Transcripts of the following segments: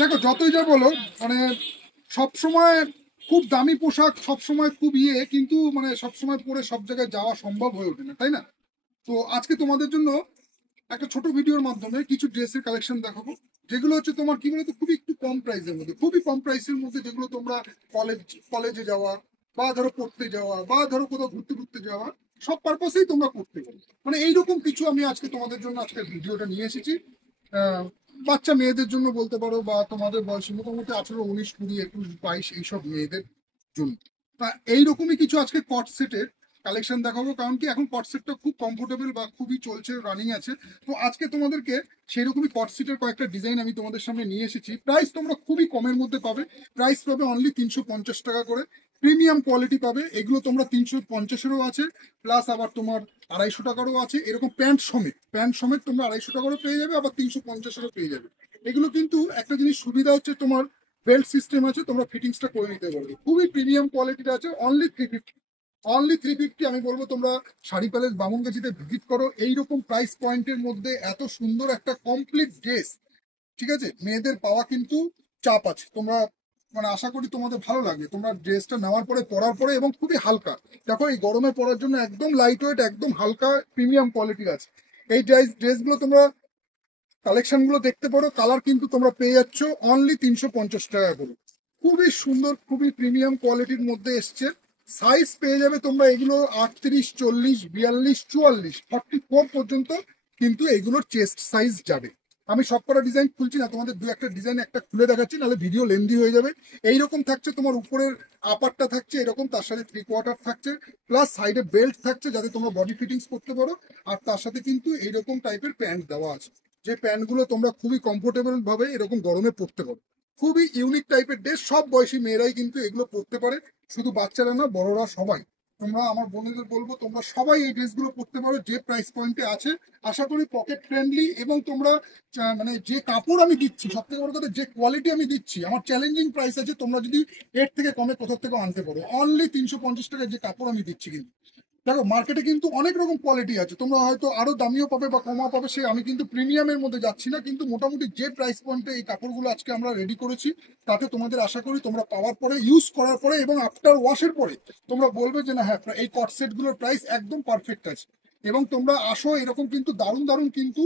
দেখো যতই যা বলো, মানে সবসময় খুব দামি পোশাক সবসময় খুব কিন্তু মানে সবসময় পরে সব জায়গায় যাওয়া সম্ভব হয়ে ওঠে না, তাই না? তো আজকে তোমাদের জন্য একটা ছোট ভিডিওর মাধ্যমে কিছু ড্রেসের কালেকশন দেখাবো, যেগুলো হচ্ছে তোমার কি বলতো খুবই একটু কম প্রাইসের মধ্যে, খুবই কম প্রাইসের মধ্যে, যেগুলো তোমরা কলেজে যাওয়া বা ধরো পড়তে যাওয়া বা ধরো কোথাও ঘুরতে ঘুরতে যাওয়া সব পারপাসেই তোমরা করতে পারো। মানে এইরকম কিছু আমি আজকে তোমাদের জন্য আজকে ভিডিওটা নিয়ে এসেছি। আহ, বাচ্চা মেয়েদের জন্য বলতে পারো, বা তোমাদের বয়স মোটামুটি 18, 19, 20, 21, 22 এইসব মেয়েদের জন্য। তা এইরকমই কিছু আজকে কট সেটের কালেকশন দেখাবো, কারণ কি এখন কট সেটটা খুব কমফোর্টেবল বা খুবই চলছে, রানিং আছে। তো আজকে তোমাদেরকে সেরকমই কট সেটের কয়েকটা ডিজাইন আমি তোমাদের সামনে নিয়ে এসেছি। প্রাইস তোমরা খুবই কমের মধ্যে পাবে। প্রাইস পাবে অনলি 350 টাকা করে। প্রিমিয়াম কোয়ালিটি পাবে এগুলো, তোমরা 350-এরও আছে, প্লাস আবার তোমার 250 টাকারও আছে। এরকম প্যান্ট সমেত তোমরা 250 টাকারও পেয়ে যাবে, আবার 350-এরও পেয়ে যাবে। এগুলো কিন্তু একটা জিনিস সুবিধা হচ্ছে, তোমার বেল্ট সিস্টেম আছে, তোমরা ফিটিংসটা করে নিতে পারবে। খুবই প্রিমিয়াম কোয়ালিটির আছে, অনলি 350। আমি বলবো তোমরা শাড়ি প্যালেস বামুনগাছিতে ভিজিট করো। এইরকম প্রাইস পয়েন্টের মধ্যে এত সুন্দর একটা কমপ্লিট ড্রেস, ঠিক আছে, মেয়েদের পাওয়া কিন্তু চাপ আছে। তোমরা মানে আশা করি তোমাদের ভালো লাগবে, তোমরা ড্রেসটা নেওয়ার পরে পরার পরে, এবং খুবই হালকা। দেখো এই গরমে পরার জন্য একদম লাইট ওয়েট, একদম হালকা, প্রিমিয়াম কোয়ালিটির আছে। এই ড্রেসগুলো তোমরা কালেকশনগুলো দেখতে পারো। কালার কিন্তু তোমরা পেয়ে যাচ্ছ অনলি 350 টাকা করে। খুবই সুন্দর, খুবই প্রিমিয়াম কোয়ালিটির মধ্যে এসছে। সাইজ পেয়ে যাবে তোমরা এগুলো 38, 40, 42, 44, 44 পর্যন্ত কিন্তু এগুলোর চেস্ট সাইজ যাবে। আমি সব কটা ডিজাইন খুলছি না, তোমাদের দু একটা ডিজাইন একটা খুলে দেখাচ্ছি, নাহলে ভিডিও লেন্দি হয়ে যাবে। এইরকম থাকছে তোমার উপরের আপারটা থাকছে এরকম, তার সাথে 3/4 থাকছে, প্লাস সাইডে বেল্ট থাকছে যাতে তোমরা বডি ফিটিংস করতে পারো। আর তার সাথে কিন্তু এইরকম টাইপের প্যান্ট দেওয়া আছে, যে প্যান্টগুলো তোমরা খুবই কমফোর্টেবল ভাবে এরকম গরমে পরতে পারো। খুবই ইউনিক টাইপের ড্রেস, সব বয়সী মেয়েরাই কিন্তু এগুলো পরতে পারে, শুধু বাচ্চারা না, বড়রা সবাই। তোমরা আমার বন্ধুদের বলবো তোমরা সবাই এই ড্রেসগুলো পরতে পারো যে প্রাইস পয়েন্টে আছে। আশা করি পকেট ফ্রেন্ডলি, এবং তোমরা মানে যে কাপড় আমি দিচ্ছি, সব থেকে বড় কথা যে কোয়ালিটি আমি দিচ্ছি, আমার চ্যালেঞ্জিং প্রাইস আছে। তোমরা যদি এর থেকে কমে কোথাও থেকে আনতে পারো, অনলি 350 টাকায় যে কাপড় আমি দিচ্ছি। কিন্তু দেখো মার্কেটে কিন্তু অনেক রকম কোয়ালিটি আছে, তোমরা হয়তো আরো দামিও পাবে বা কমা পাবে, সে আমি কিন্তু প্রিমিয়ামের মধ্যে যাচ্ছি না। কিন্তু মোটামুটি যে প্রাইস পয়েন্টে এই কাপড়গুলো আজকে আমরা রেডি করেছি, তাতে তোমাদের আশা করি তোমরা পাওয়ার পরে, ইউজ করার পরে এবং আফটার ওয়াশের পরে তোমরা বলবে যে না হ্যাঁ, এই কট সেট গুলোর প্রাইস একদম পারফেক্ট আছে। এবং তোমরা আসো, এরকম কিন্তু দারুণ দারুণ কিন্তু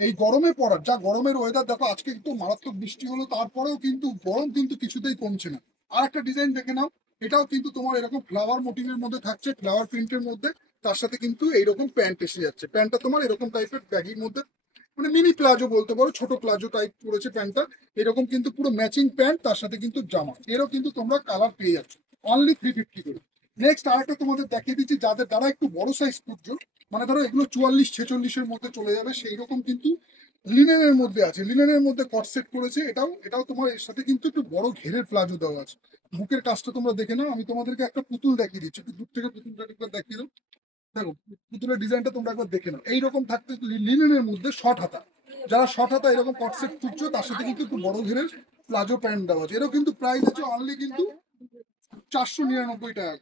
এই গরমে পড়ার, যা গরমের ওয়েদার দেখো, আজকে একটু মারাত্মক বৃষ্টি হলো, তারপরেও কিন্তু গরম কিন্তু কিছুতেই কমছে না। আর একটা ডিজাইন দেখে নাও, এটাও কিন্তু তোমার এরকম ফ্লাওয়ার মোটিভের মধ্যে থাকছে, ফ্লাওয়ার প্রিন্টের মধ্যে। তার সাথে কিন্তু এইরকম প্যান্ট এসে যাচ্ছে, প্যান্টটা তোমার এরকম টাইপের ব্যাগির মধ্যে, মানে মিনি প্লাজো বলতে পারো, ছোট প্লাজো টাইপ করেছে প্যান্টটা। এরকম কিন্তু পুরো ম্যাচিং প্যান্ট, তার সাথে কিন্তু জামা, এরও কিন্তু তোমরা কালার পেয়ে যাচ্ছ অনলি 350 করে। নেক্সট আরেকটা তোমাদের দেখিয়ে দিচ্ছি, যাদের দ্বারা একটু বড় সাইজ খুঁজছো, মানে ধরো এগুলো 44, 46-এর মধ্যে চলে যাবে, সেই রকম কিন্তু লিনেনের মধ্যে আছে। লিনেনের মধ্যে কট সেট করেছে, এটাও তোমার এর সাথে কিন্তু একটু বড় ঘেরের প্লাজো দেওয়া আছে। বুকের কাজটা তোমরা দেখে নাও। আমি তোমাদেরকে একটা পুতুল দেখিয়ে দিচ্ছি, একটু দূর থেকে পুতুলটা একবার দেখিয়ে দাও। দেখো পুতুলের ডিজাইনটা তোমরা একবার দেখে নাও, এইরকম থাকতে লিনেনের মধ্যে শর্ট হাতা। যারা শর্ট হাতা এরকম কট সেট খুঁজছো, তার সাথে কিন্তু একটু বড় ঘেরের প্লাজো প্যান্ট দেওয়া আছে। এরও কিন্তু প্রাইস আছে অনলি কিন্তু 499 টাকা।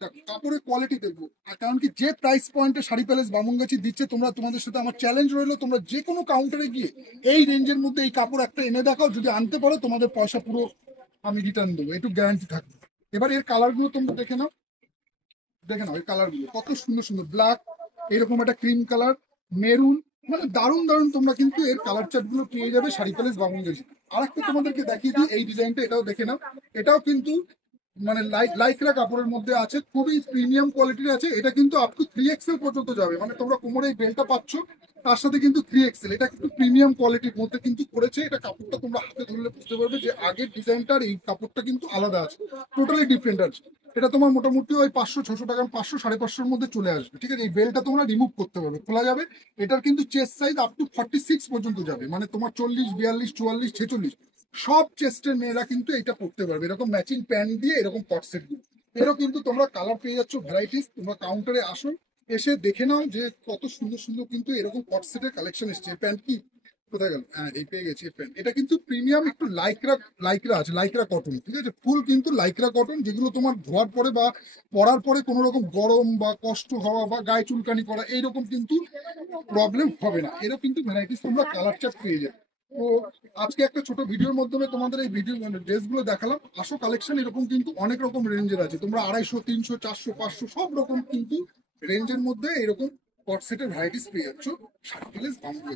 দেখো, কাপড়ের কোয়ালিটি দেখবো। আর কারণ কি, যে প্রাইস পয়েন্টে শাড়ি প্যালেস বামুনগাছি দিচ্ছে, তোমাদের সাথে আমার চ্যালেঞ্জ রইলো, তোমরা যে কোনো কাউন্টারে গিয়ে এই রেঞ্জের মধ্যে এই কাপড় একটা এনে দেখাও, যদি আনতে পারো তোমাদের পয়সা পুরো আমি রিটার্ন দেবো, একটু গ্যারান্টি থাকবে। এবার এর কালারগুলো তোমরা দেখে নাও, দেখে নাও এই কালারগুলো কত সুন্দর সুন্দর, ব্ল্যাক, এরকম একটা ক্রিম কালার, মেরুন, মানে দারুণ দারুণ তোমরা কিন্তু এর কালার চার্ট গুলো পেয়ে যাবে শাড়ি প্যালেস বামুনগাছি। আর একটা তোমাদেরকে দেখিয়ে দিই, এই ডিজাইনটা, এটাও দেখে নাও। এটাও কিন্তু মানে লাইকরা কাপড়ের মধ্যে আছে, খুবই প্রিমিয়াম কোয়ালিটির আছে। এটা কিন্তু আপ টু 3XL পর্যন্ত যাবে, মানে তোমরা কোমরে এই বেলটা পাচ্ছ, তার সাথে কিন্তু 3XL, এটা কিন্তু প্রিমিয়াম কোয়ালিটির মধ্যে কিন্তু করেছে। এটা কাপড়টা তোমরা হাতে ধরলে বুঝতে পারবে যে আগের ডিজাইনটার এই কাপড়টা কিন্তু আলাদা আছে, টোটালি ডিফারেন্ট আছে। এটা তোমার মোটামুটি ওই 500-600 টাকা, 500-550-এর মধ্যে চলে আসবে, ঠিক আছে। এই বেলটা তোমরা রিমুভ করতে পারবে, খোলা যাবে। এটার কিন্তু চেস্ট সাইজ আপ টু 46 পর্যন্ত যাবে, মানে তোমার 40, 42, 44, 46 সব চেস্টের মেয়েরা কিন্তু এটা পড়তে পারবে, এরকম ম্যাচিং প্যান্ট দিয়ে এরকম কট সেট গুলো। এরও কিন্তু তোমরা কালার পেয়ে যাচ্ছ ভ্যারাইটিস। তোমরা কাউন্টারে আসো, এসে দেখে নাও যে কত সুন্দর সুন্দর কিন্তু এরকম কট সেটের কালেকশন এসছে। প্যান্ট কি কোথায় গেল, হ্যাঁ এই পেয়ে গেছি প্যান্ট। এটা কিন্তু প্রিমিয়াম একটু লাইকরা, লাইকরা আছে, লাইকরা কটন, ঠিক আছে, ফুল কিন্তু লাইকরা কটন, যেগুলো তোমার ধোয়ার পরে বা পরার পরে কোনো রকম গরম বা কষ্ট হওয়া বা গায়ে চুলকানি করা এইরকম কিন্তু প্রবলেম হবে না। এরও কিন্তু ভ্যারাইটিস তোমরা কালার চার্ট পেয়ে যাবে। তো আজকে একটা ছোট ভিডিওর মাধ্যমে তোমাদের এই ভিডিও ড্রেসগুলো দেখালাম। আসো কালেকশন এরকম কিন্তু অনেক রকম রেঞ্জের আছে, তোমরা 250, 300, 400, 500 সব রকম কিন্তু রেঞ্জের মধ্যে এরকম কট সেটের ভ্যারাইটিস পেয়ে যাচ্ছ শাড়ি প্যালেস বাম্বু।